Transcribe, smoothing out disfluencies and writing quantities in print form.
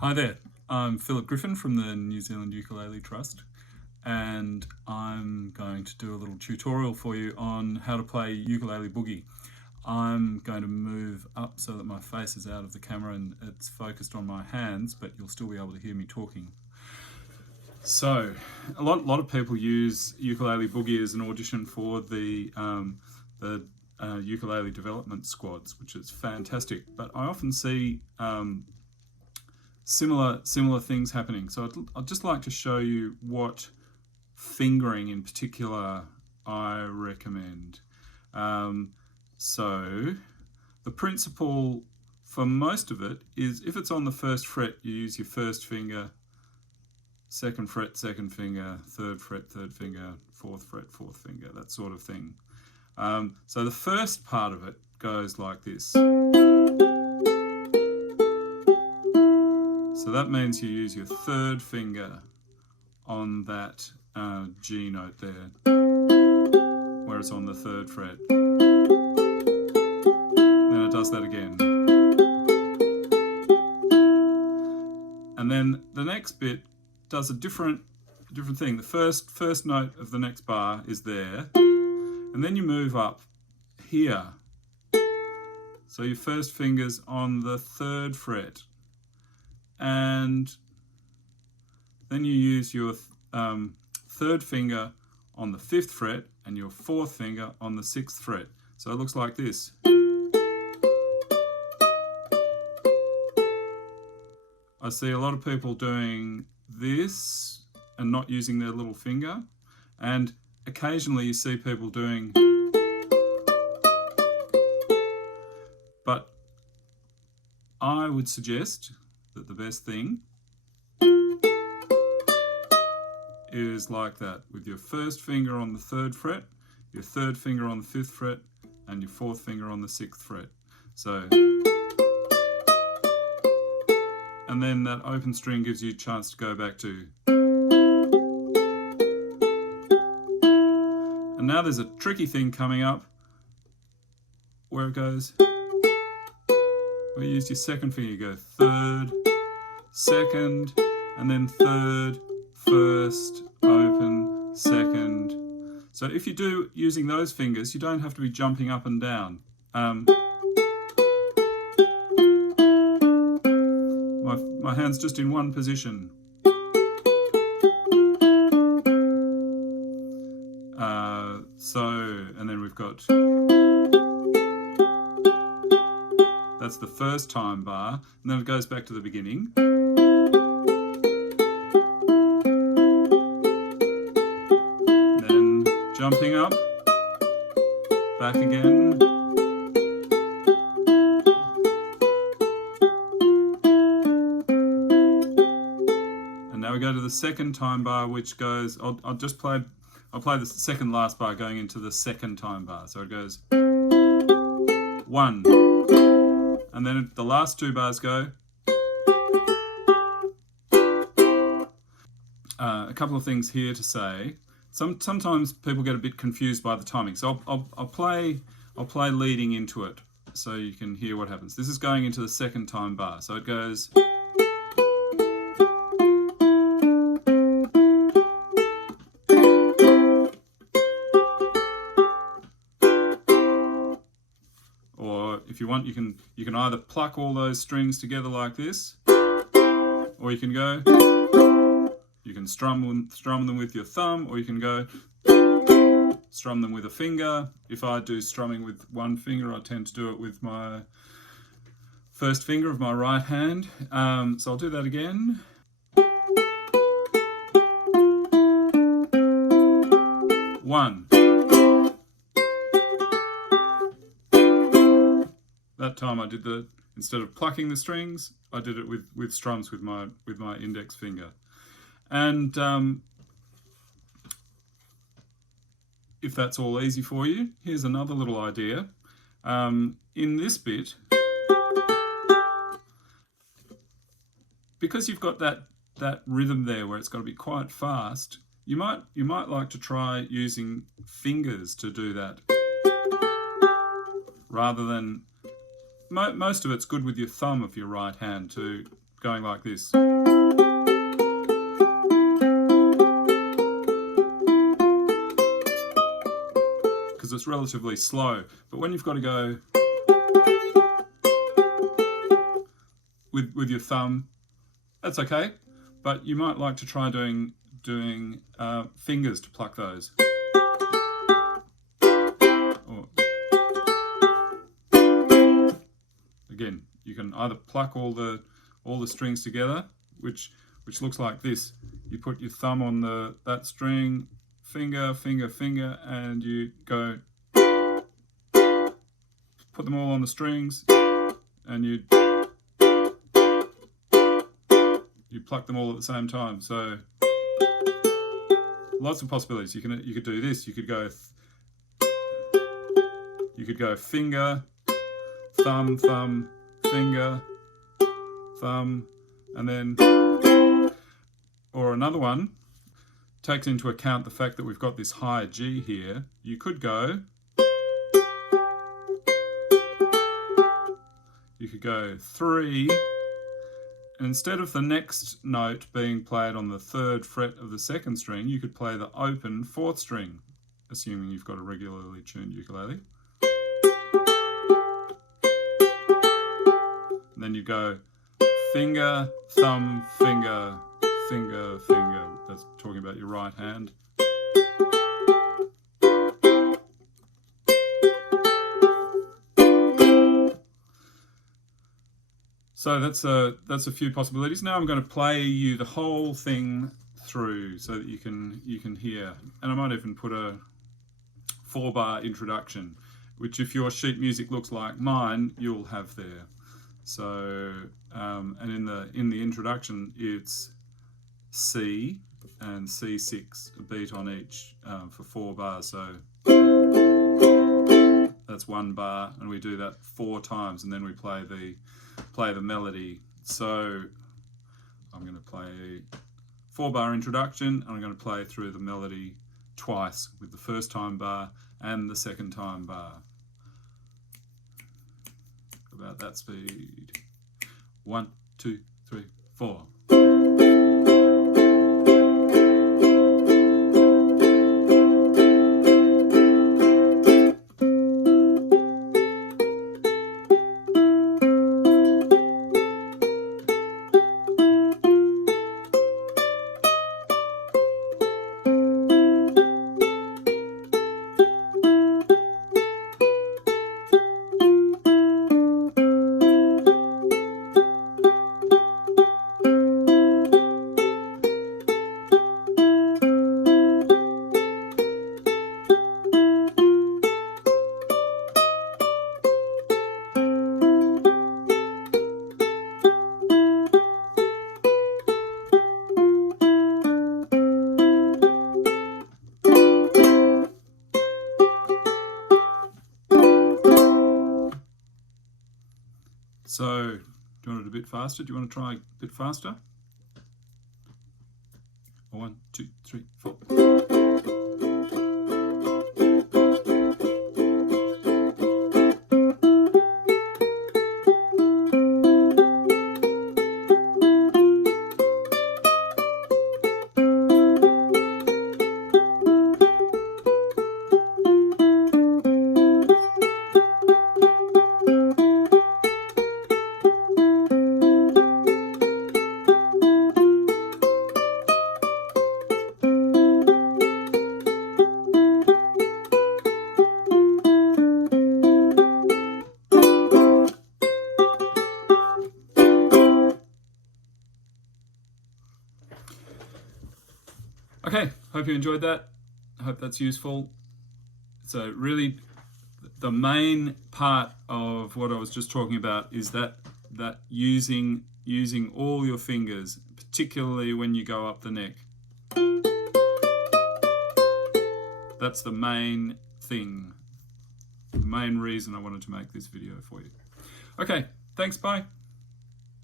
Hi there, I'm Philip Griffin from the New Zealand Ukulele Trust, and I'm going to do a little tutorial for you on how to play ukulele boogie. I'm going to move up so that my face is out of the camera and it's focused on my hands, but you'll still be able to hear me talking. So, a lot of people use ukulele boogie as an audition for the ukulele development squads, which is fantastic. But I often see similar things happening. So I'd just like to show you what fingering in particular I recommend. So the principle for most of it is if it's on the first fret, you use your first finger, second fret, second finger, third fret, third finger, fourth fret, fourth finger, that sort of thing. So the first part of it goes like this. So that means you use your third finger on that G note there, where it's on the third fret. Then it does that again. And then the next bit does a different thing. The first note of the next bar is there, and then you move up here. So your first finger's on the third fret, and then you use your third finger on the fifth fret and your fourth finger on the sixth fret. So it looks like this. I see a lot of people doing this and not using their little finger, and occasionally you see people doing, but I would suggest that the best thing is like that, with your first finger on the third fret, your third finger on the fifth fret, and your fourth finger on the sixth fret. So, and then that open string gives you a chance to go back to. And now there's a tricky thing coming up where it goes, where you use your second finger, you go third, second, and then third, first, open, second. So if you do using those fingers, you don't have to be jumping up and down. My hand's just in one position. And then we've got, that's the first time bar, and then it goes back to the beginning. Then jumping up, back again. And now we go to the second time bar, which goes, I'll play the second last bar going into the second time bar. So it goes 1, and then the last two bars go. A couple of things here to say. Sometimes people get a bit confused by the timing, so I'll play leading into it so you can hear what happens. This is going into the second time bar, so it goes. Or if you want, you can either pluck all those strings together like this, or you can go. You can strum them with your thumb, or you can go strum them with a finger. If I do strumming with one finger, I tend to do it with my first finger of my right hand. So I'll do that again. One. That time I did instead of plucking the strings, I did it with strums with my index finger. And if that's all easy for you, here's another little idea. In this bit, because you've got that rhythm there where it's got to be quite fast, you might like to try using fingers to do that, rather than most of it's good with your thumb of your right hand to going like this. Because it's relatively slow. But when you've got to go with your thumb, that's okay. But you might like to try doing fingers to pluck those. Or, again, you can either pluck all the strings together, which looks like this. You put your thumb on that string, finger, finger, finger, and you go put them all on the strings, and you pluck them all at the same time. So lots of possibilities. You could do this. You could go finger, thumb, thumb, finger, thumb, and then, or another one takes into account the fact that we've got this high G here. You could go 3, and instead of the next note being played on the 3rd fret of the 2nd string, you could play the open 4th string, assuming you've got a regularly tuned ukulele. And then you go finger, thumb, finger, finger, finger. That's talking about your right hand. So that's a few possibilities. Now I'm going to play you the whole thing through so that you can hear. And I might even put a 4-bar introduction, which if your sheet music looks like mine, you'll have there. So and in the introduction, it's C and C6, a beat on each for 4 bars. So that's 1 bar, and we do that 4 times, and then we play the melody. So I'm going to play 4-bar introduction, and I'm going to play through the melody twice with the 1st time bar and the 2nd time bar. About that speed. 1, 2, 3, 4. So, do you want it a bit faster? Do you want to try a bit faster? 1, 2, 3, 4. Okay, hope you enjoyed that. I hope that's useful. So really, the main part of what I was just talking about is that using all your fingers, particularly when you go up the neck. That's the main thing, the main reason I wanted to make this video for you. Okay, thanks, bye.